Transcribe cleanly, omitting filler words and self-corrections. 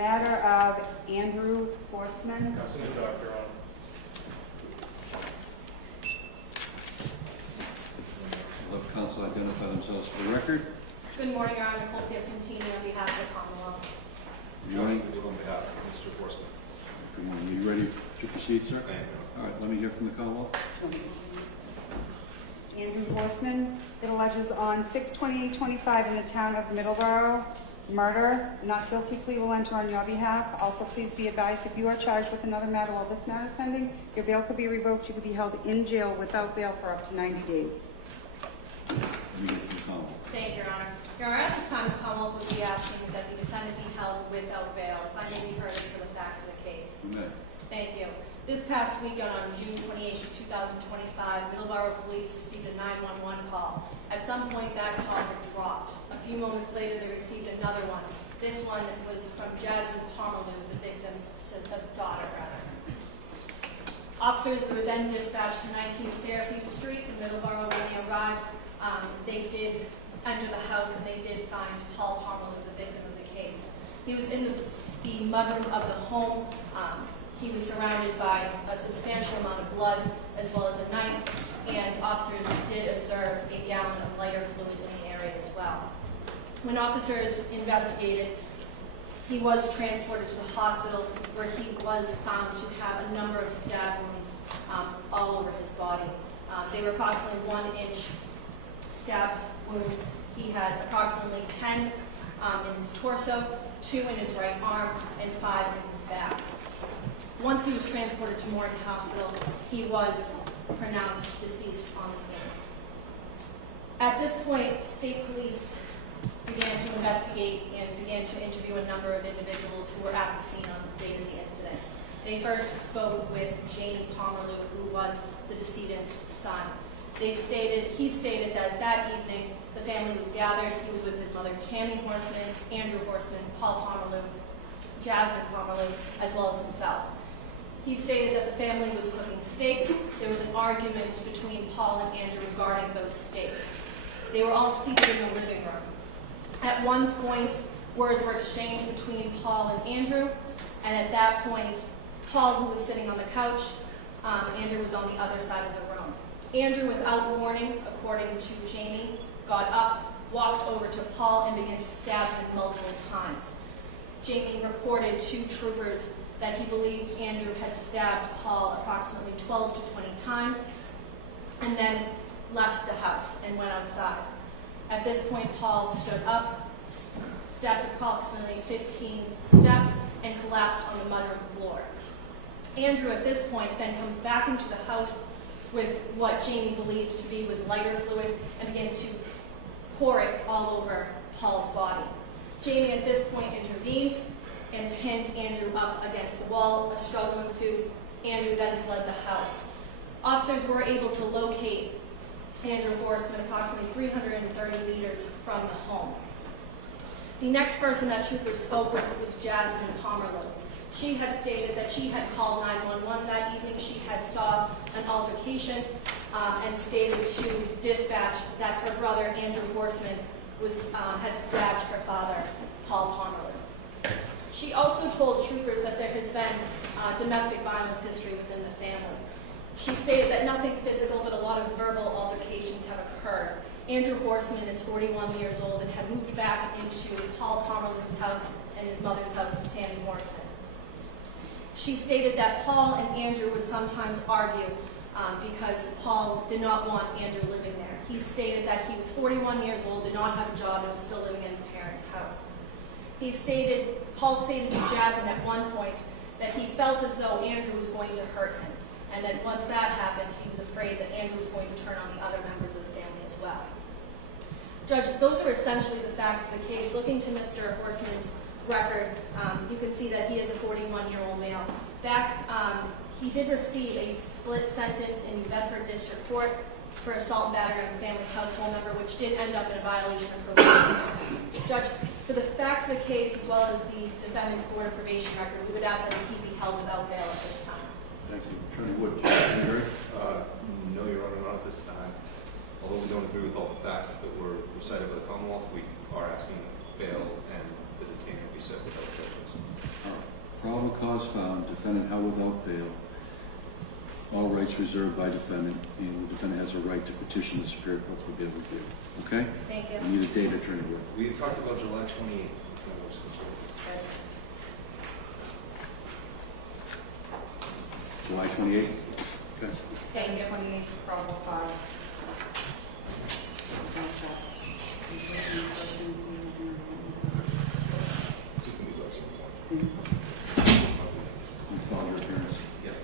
matter of Andrew Horstman. Passing the doc, Your Honor. I'll have counsel identify themselves for the record. Good morning, Your Honor. Nicole Piacentini on behalf of the Commonwealth. Joining. On behalf of Mr. Horstman. Good morning. Are you ready to proceed, sir? I am. All right, let me hear from the Commonwealth. Andrew Horstman. It alleges on 6/28/25 in the town of Middleborough, murder. Not guilty plea will enter on your behalf. Also, please be advised if you are charged with another matter while this matter is pending, your bail could be revoked. You could be held in jail without bail for up to 90 days. Let me hear from the Commonwealth. Thank you, Your Honor. Your Honor, at this time, the Commonwealth would be asking that the defendant be held without bail. If I may be heard as to the facts of the case. You may. Thank you. This past weekend on June 28, 2025, Middleborough Police received a 911 call. At some point, that call had dropped. A few moments later, they received another one. This one was from Jasmine Pomerleau, the victim's daughter, Officers were then dispatched to 19 Fairview Street in Middleborough. When they arrived, they did enter the house and they did find Paul Pomerleau, the victim of the case. He was in the mudroom of the home. He was surrounded by a substantial amount of blood as well as a knife, and officers did observe a gallon of lighter fluid in the area as well. When officers investigated, he was transported to the hospital where he was found to have a number of stab wounds all over his body. They were approximately 1-inch stab wounds. He had approximately 10 in his torso, 2 in his right arm, and 5 in his back. Once he was transported to Morgan Hospital, he was pronounced deceased on the scene. At this point, state police began to investigate and began to interview a number of individuals who were at the scene on the date of the incident. They first spoke with Jamie Pomerleau, who was the decedent's son. He stated that evening the family was gathered. He was with his mother, Tammy Horstman, Andrew Horstman, Paul Pomerleau, Jasmine Pomerleau, as well as himself. He stated that the family was cooking steaks. There was an argument between Paul and Andrew regarding those steaks. They were all seated in the living room. At one point, words were exchanged between Paul and Andrew, and at that point, Paul, who was sitting on the couch, Andrew was on the other side of the room. Andrew, without warning, according to Jamie, got up, walked over to Paul, and began to stab him multiple times. Jamie reported to troopers that he believed Andrew had stabbed Paul approximately 12 to 20 times, and then left the house and went outside. At this point, Paul stood up, stepped approximately 15 steps, and collapsed on the mudroom floor. Andrew, at this point, then comes back into the house with what Jamie believed to be was lighter fluid and began to pour it all over Paul's body. Jamie, at this point, intervened and pinned Andrew up against the wall. A struggle ensued. Andrew then fled the house. Officers were able to locate Andrew Horstman approximately 330 meters from the home. The next person that troopers spoke with was Jasmine Pomerleau. She had stated that she had called 911 that evening. She had saw an altercation and stated to dispatch that her brother, Andrew Horstman, had stabbed her father, Paul Pomerleau. She also told troopers that there has been domestic violence history within the family. She stated that nothing physical, but a lot of verbal altercations have occurred. Andrew Horstman is 41 years old and had moved back into Paul Pomerleau's house and his mother's house, Tammy Horstman. She stated that Paul and Andrew would sometimes argue because Paul did not want Andrew living there. He stated that he was 41 years old, did not have a job, and was still living in his parents' house. Paul stated to Jasmine at one point that he felt as though Andrew was going to hurt him, and that once that happened, he was afraid that Andrew was going to turn on the other members of the family as well. Judge, those are essentially the facts of the case. Looking to Mr. Horstman's record, you can see that he is a 41-year-old male. He did receive a split sentence in Bedford District Court for assault and battery on a family household member, which did end up in a violation of probation. Judge, for the facts of the case, as well as the defendant's board of probation record, we would ask that he be held without bail at this time. Thank you. Attorney Wood, Gary? No, Your Honor, not at this time. Although we don't agree with all the facts that were recited by the Commonwealth, we are asking bail and the detainee will be set without prejudice. All right. Probable cause found, defendant held without bail. All rights reserved by defendant, and the defendant has a right to petition the Superior Court for bail review. Okay? Thank you. I need a date, Attorney Wood. We had talked about July 28th. July 28th? Okay. Thank you. 28th, probable cause. Okay.